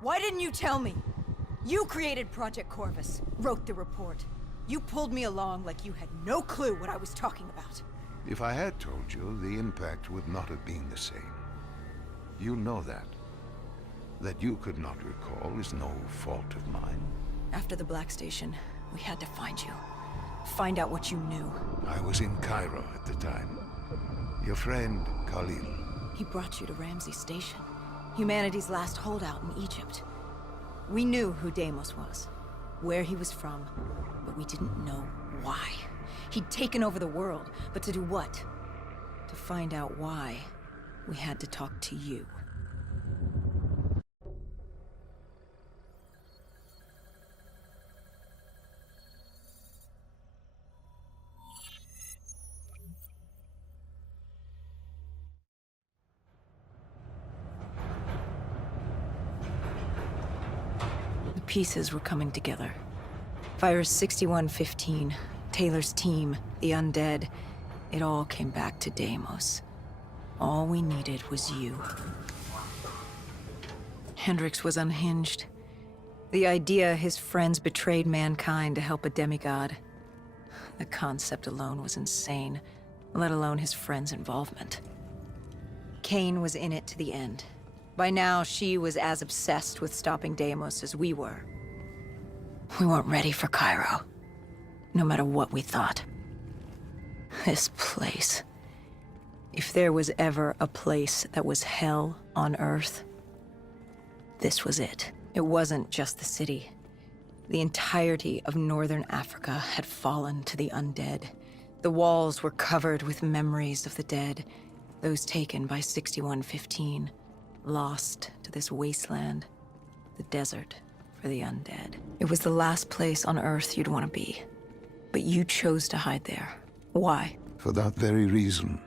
Why didn't you tell me? You created Project Corvus, wrote the report. You pulled me along like you had no clue what I was talking about. If I had told you, the impact would not have been the same. You know that. That you could not recall is no fault of mine. After the Black Station, we had to find you. Find out what you knew. I was in Cairo at the time. Your friend, Khalil. He brought you to Ramsey Station, humanity's last holdout in Egypt. We knew who Deimos was, where he was from, but we didn't know why. He'd taken over the world, but to do what? To find out why, we had to talk to you. The pieces were coming together. Virus 6115, Taylor's team, the undead, it all came back to Deimos. All we needed was you. Hendricks was unhinged. The idea his friends betrayed mankind to help a demigod. The concept alone was insane, let alone his friends' involvement. Kane was in it to the end. By now, she was as obsessed with stopping Deimos as we were. We weren't ready for Cairo, no matter what we thought. This place. If there was ever a place that was hell on Earth, this was it. It wasn't just the city. The entirety of northern Africa had fallen to the undead. The walls were covered with memories of the dead, those taken by 6115, lost to this wasteland, the desert for the undead. It was the last place on Earth you'd want to be, but you chose to hide there. Why? For that very reason.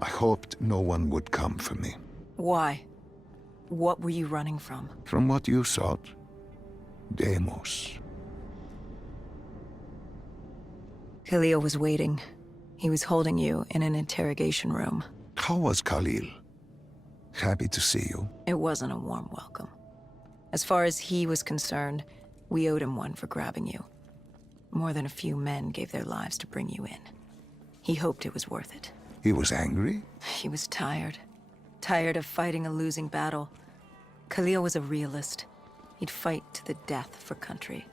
I hoped no one would come for me. Why? What were you running from? From what you sought, Deimos. Khalil was waiting. He was holding you in an interrogation room. How was Khalil? Happy to see you. It wasn't a warm welcome. As far as he was concerned, we owed him one for grabbing you. More than a few men gave their lives to bring you in. He hoped it was worth it. He was angry? He was tired. Tired of fighting a losing battle. Khalil was a realist. He'd fight to the death for country.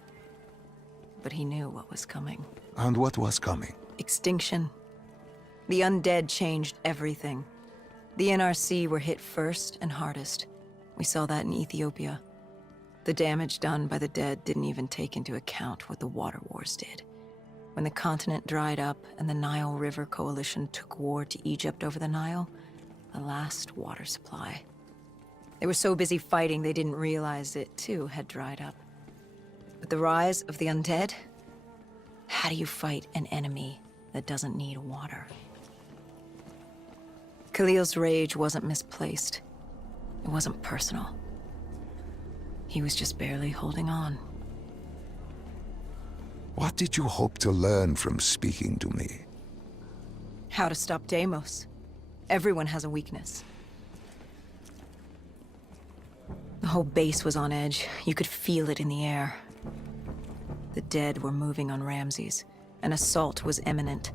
But he knew what was coming. And what was coming? Extinction. The undead changed everything. The NRC were hit first and hardest. We saw that in Ethiopia. The damage done by the dead didn't even take into account what the water wars did. When the continent dried up and the Nile River Coalition took war to Egypt over the Nile, the last water supply. They were so busy fighting they didn't realize it too had dried up. But the rise of the undead? How do you fight an enemy that doesn't need water? Khalil's rage wasn't misplaced. It wasn't personal. He was just barely holding on. What did you hope to learn from speaking to me? How to stop Deimos. Everyone has a weakness. The whole base was on edge. You could feel it in the air. The dead were moving on Ramses. An assault was imminent.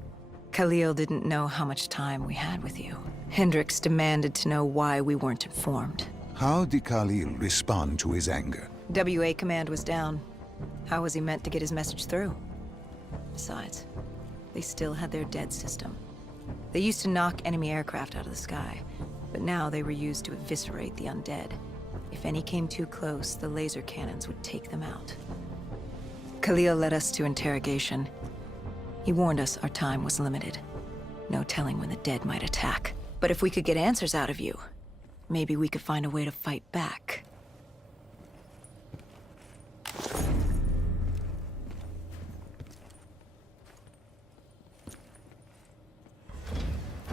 Khalil didn't know how much time we had with you. Hendricks demanded to know why we weren't informed. How did Khalil respond to his anger? WA command was down. How was he meant to get his message through? Besides, they still had their dead system. They used to knock enemy aircraft out of the sky, but now they were used to eviscerate the undead. If any came too close, the laser cannons would take them out. Khalil led us to interrogation. He warned us our time was limited. No telling when the dead might attack. But if we could get answers out of you, maybe we could find a way to fight back.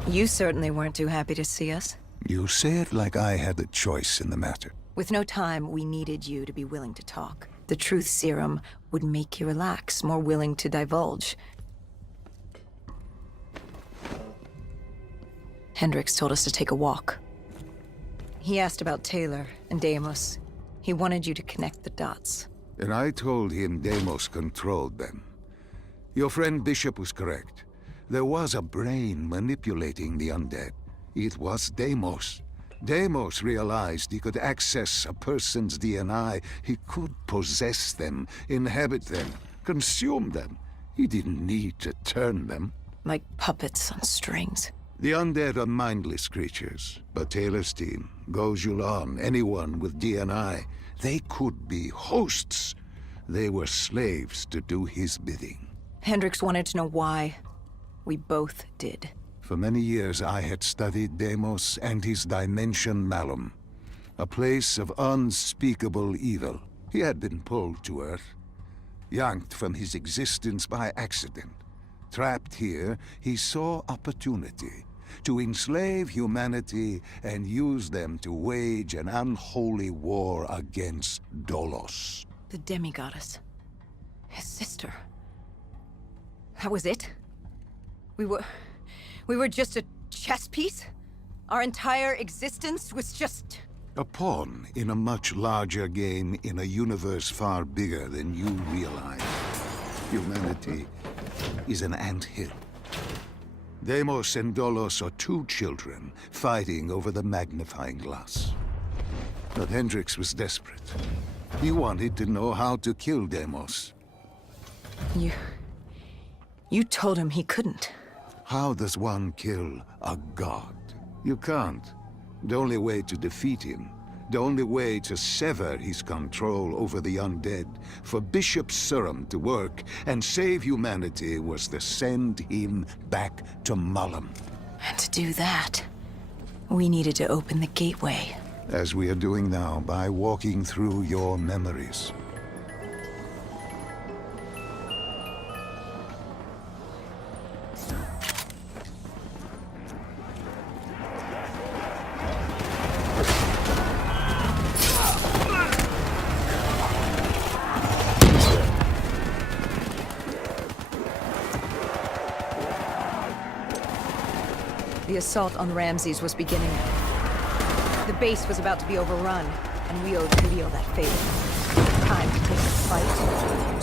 You certainly weren't too happy to see us. You say it like I had a choice in the matter. With no time, we needed you to be willing to talk. The truth serum would make you relax, more willing to divulge. Hendricks told us to take a walk. He asked about Taylor and Deimos. He wanted you to connect the dots. And I told him Deimos controlled them. Your friend Bishop was correct. There was a brain manipulating the undead. It was Deimos. Deimos realized he could access a person's DNA. He could possess them, inhabit them, consume them. He didn't need to turn them. Like puppets on strings. The undead are mindless creatures, but Taylor's team, Gojulan, anyone with DNI, they could be hosts. They were slaves to do his bidding. Hendricks wanted to know why. We both did. For many years I had studied Deimos and his dimension Malum, a place of unspeakable evil. He had been pulled to Earth, yanked from his existence by accident. Trapped here, he saw opportunity to enslave humanity and use them to wage an unholy war against Dolos. The demigoddess. His sister. That was it? We were just a chess piece? Our entire existence was just... A pawn in a much larger game in a universe far bigger than you realize. Humanity is an anthill. Deimos and Dolos are two children fighting over the magnifying glass. But Hendricks was desperate. He wanted to know how to kill Deimos. You told him he couldn't. How does one kill a god? You can't. The only way to defeat him, the only way to sever his control over the undead, for Bishop Surum to work and save humanity, was to send him back to Malum. And to do that, we needed to open the gateway. As we are doing now, by walking through your memories. The assault on Ramses was beginning. The base was about to be overrun, and we owed Kudio that favor. Time to take the fight to...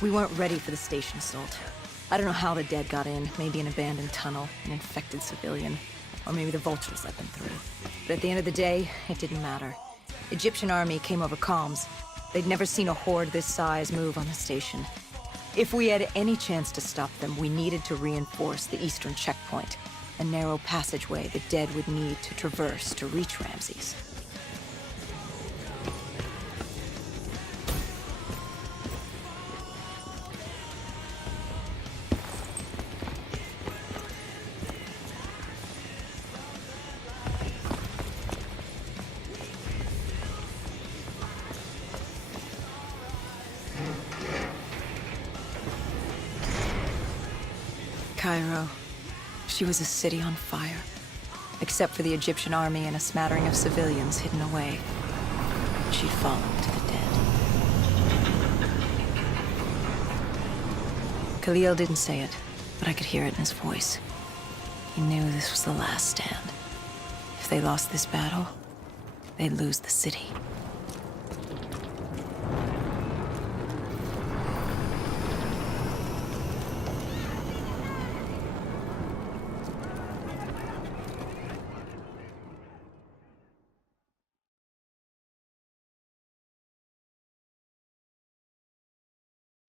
We weren't ready for the station assault. I don't know how the dead got in. Maybe an abandoned tunnel, an infected civilian, or maybe the vultures let them through. But at the end of the day, it didn't matter. Egyptian army came over comms. They'd never seen a horde this size move on the station. If we had any chance to stop them, we needed to reinforce the eastern checkpoint, a narrow passageway the dead would need to traverse to reach Ramses. Cairo. She was a city on fire, except for the Egyptian army and a smattering of civilians hidden away. She'd fallen to the dead. Khalil didn't say it, but I could hear it in his voice. He knew this was the last stand. If they lost this battle, they'd lose the city.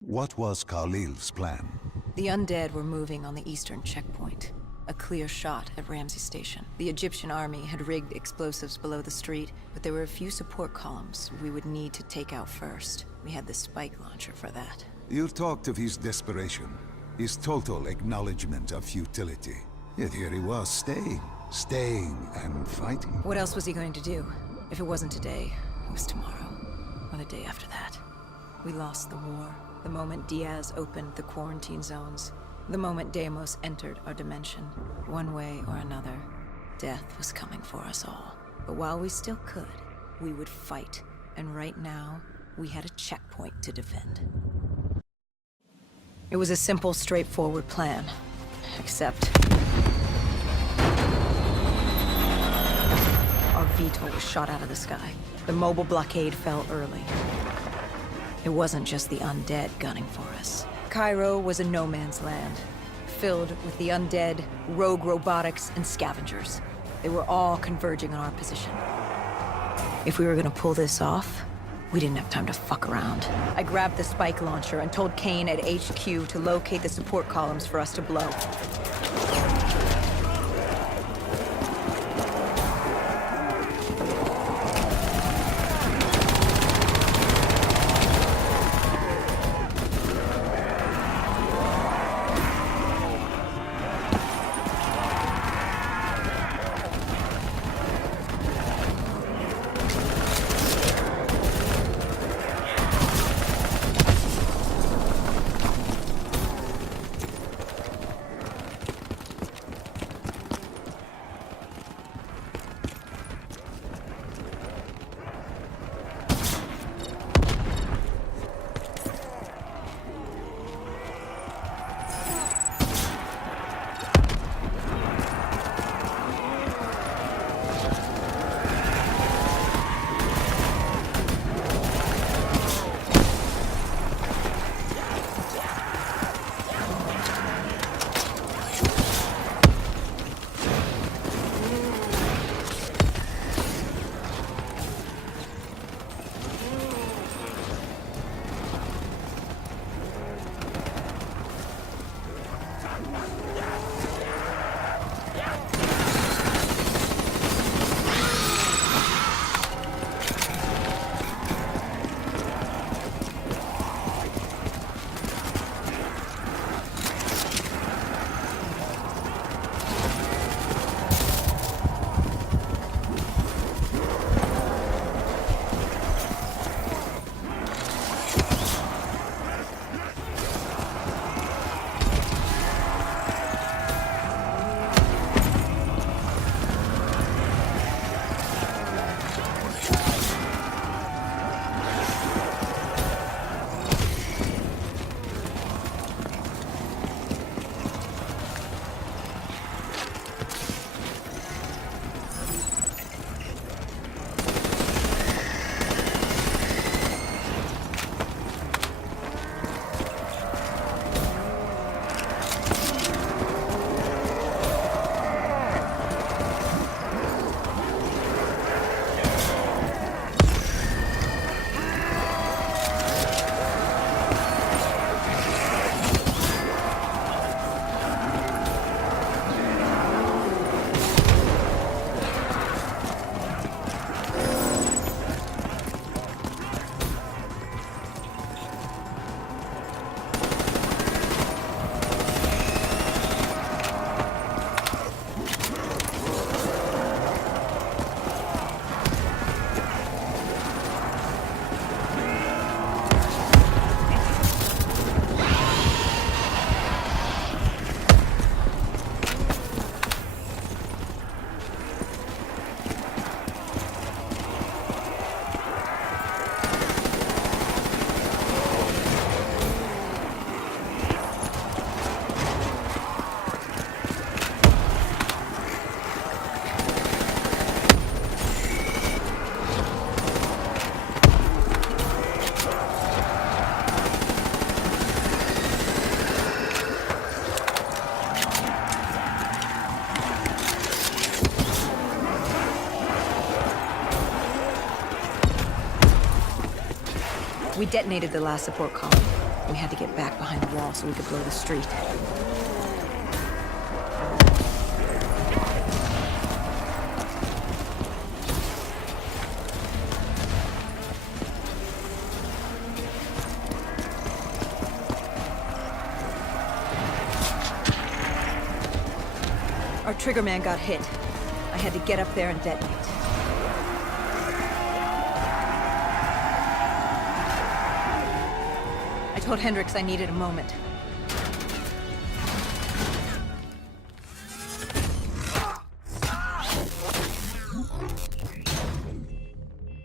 What was Khalil's plan? The undead were moving on the eastern checkpoint. A clear shot at Ramsey Station. The Egyptian army had rigged explosives below the street, but there were a few support columns we would need to take out first. We had the spike launcher for that. You talked of his desperation, his total acknowledgement of futility. Yet here he was, staying and fighting. What else was he going to do? If it wasn't today, it was tomorrow, or the day after that. We lost the war. The moment Diaz opened the quarantine zones, the moment Deimos entered our dimension, one way or another, death was coming for us all. But while we still could, we would fight. And right now, we had a checkpoint to defend. It was a simple, straightforward plan. Except... our VTOL was shot out of the sky. The mobile blockade fell early. It wasn't just the undead gunning for us. Cairo was a no-man's land, filled with the undead, rogue robotics, and scavengers. They were all converging on our position. If we were gonna pull this off, we didn't have time to fuck around. I grabbed the spike launcher and told Kane at HQ to locate the support columns for us to blow. We detonated the last support column. We had to get back behind the wall so we could blow the street. Our triggerman got hit. I had to get up there and detonate. I told Hendricks I needed a moment.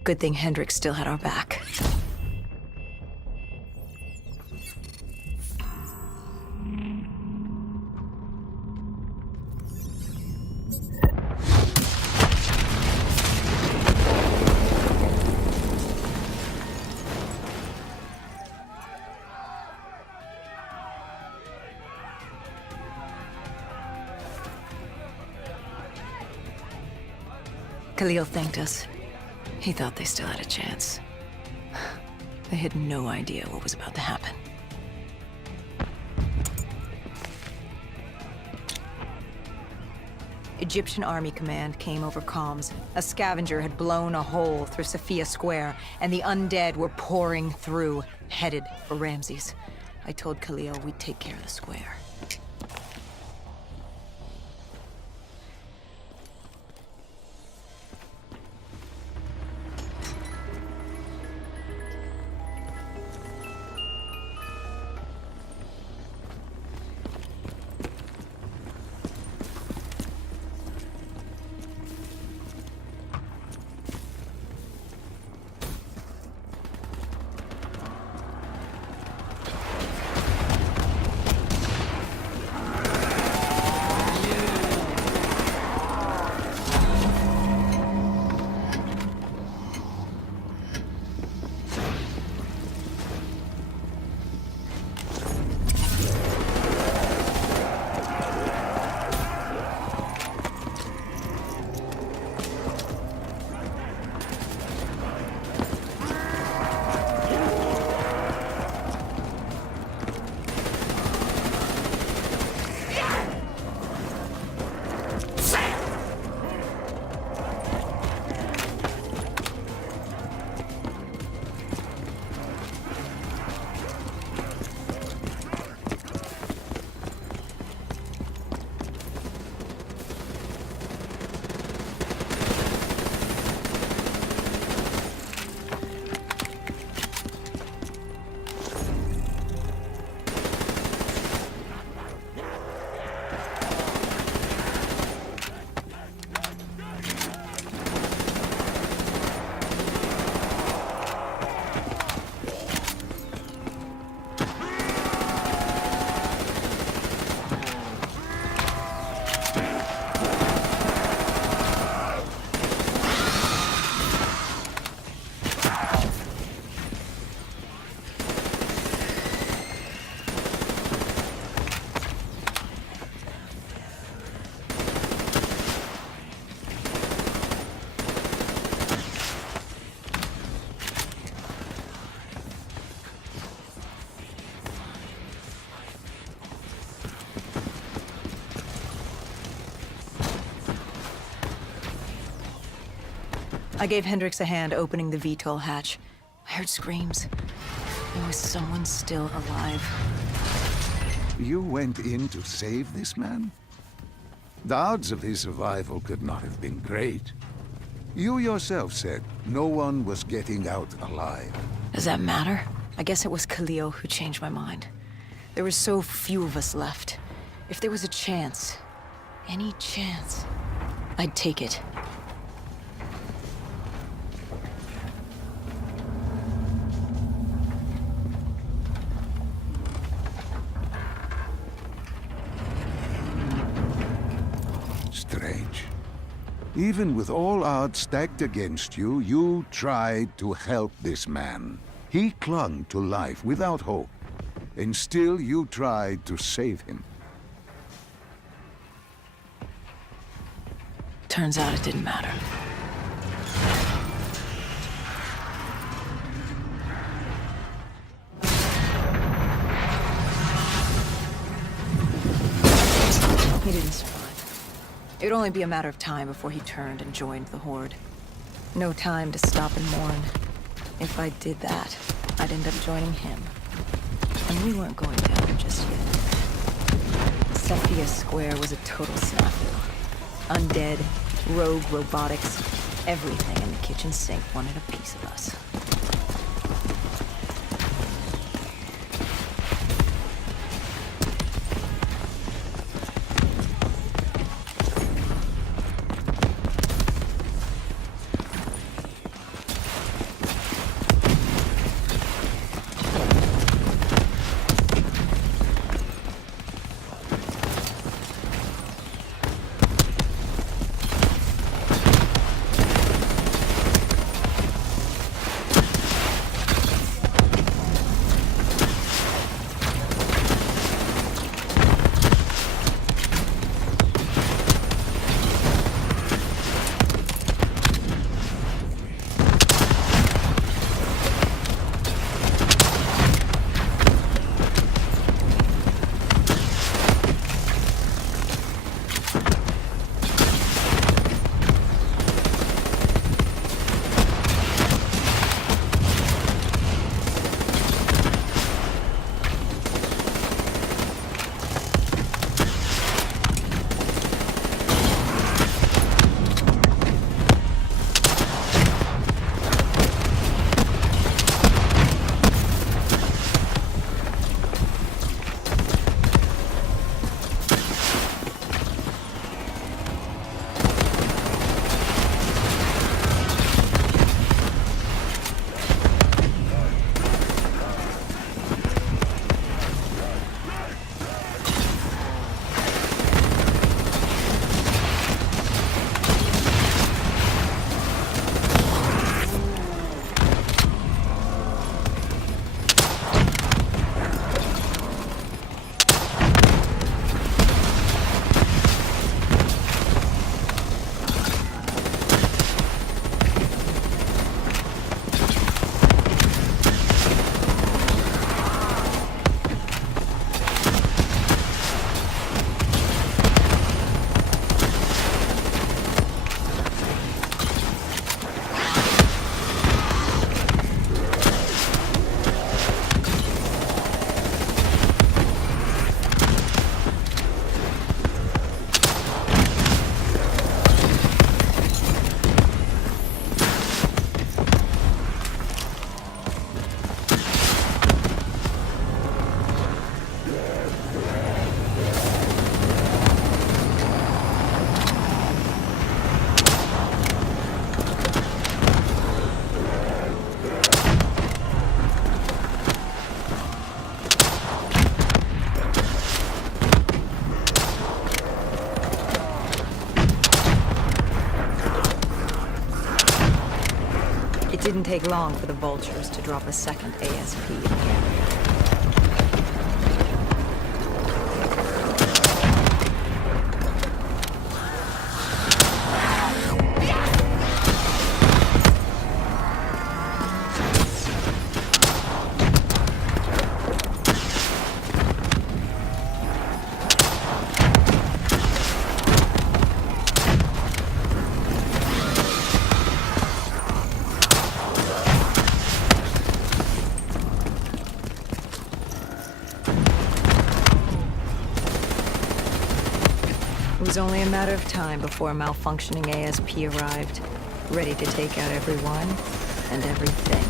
Good thing Hendricks still had our back. Khalil thanked us. He thought they still had a chance. They had no idea what was about to happen. Egyptian Army Command came over comms. A scavenger had blown a hole through Sophia Square, and the undead were pouring through, headed for Ramses. I told Khalil we'd take care of the square. I gave Hendricks a hand opening the VTOL hatch. I heard screams. There was someone still alive. You went in to save this man? The odds of his survival could not have been great. You yourself said no one was getting out alive. Does that matter? I guess it was Khalil who changed my mind. There were so few of us left. If there was a chance, any chance, I'd take it. Strange. Even with all odds stacked against you, you tried to help this man. He clung to life without hope, and still you tried to save him. Turns out it didn't matter. It'd only be a matter of time before he turned and joined the Horde. No time to stop and mourn. If I did that, I'd end up joining him. And we weren't going down just yet. Sophia Square was a total snafu. Undead, rogue robotics, everything in the kitchen sink wanted a piece of us. It didn't take long for the vultures to drop a second ASP in the area. It was only a matter of time before a malfunctioning ASP arrived, ready to take out everyone and everything.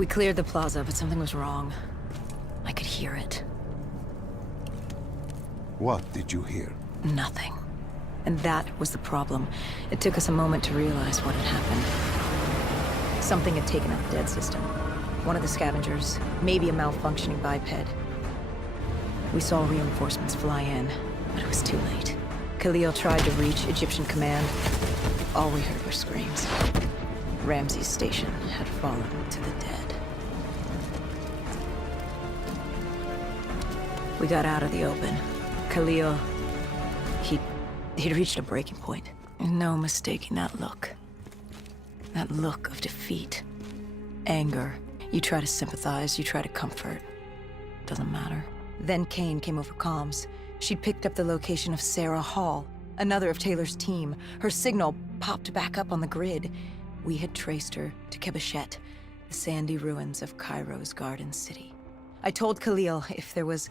We cleared the plaza, but something was wrong. I could hear it. What did you hear? Nothing. And that was the problem. It took us a moment to realize what had happened. Something had taken out the dead system. One of the scavengers, maybe a malfunctioning biped. We saw reinforcements fly in, but it was too late. Khalil tried to reach Egyptian command. All we heard were screams. Ramsey's station had fallen to the dead. We got out of the open. Khalil, he'd reached a breaking point. No mistaking that look. That look of defeat. Anger. You try to sympathize, you try to comfort. Doesn't matter. Then Kane came over comms. She'd picked up the location of Sarah Hall, another of Taylor's team. Her signal popped back up on the grid. We had traced her to Kebeshet, the sandy ruins of Cairo's Garden City. I told Khalil if there was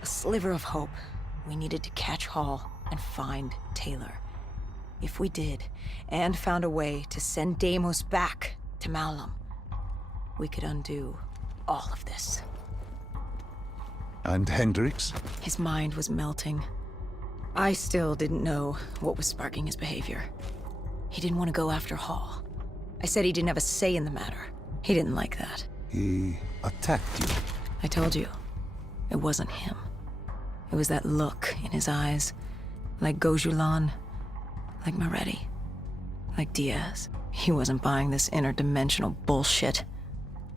a sliver of hope, we needed to catch Hall and find Taylor. If we did, and found a way to send Deimos back to Malum, we could undo all of this. And Hendricks? His mind was melting. I still didn't know what was sparking his behavior. He didn't want to go after Hall. I said he didn't have a say in the matter. He didn't like that. He attacked you. I told you, it wasn't him. It was that look in his eyes. Like Gojulan, like Moretti, like Diaz. He wasn't buying this interdimensional bullshit.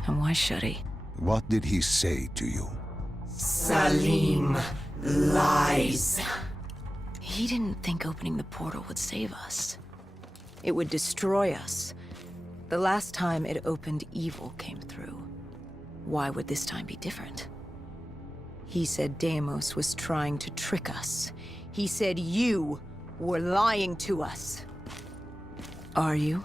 And why should he? What did he say to you? Salim lies. He didn't think opening the portal would save us. It would destroy us. The last time it opened, evil came through. Why would this time be different? He said Deimos was trying to trick us. He said you were lying to us. Are you?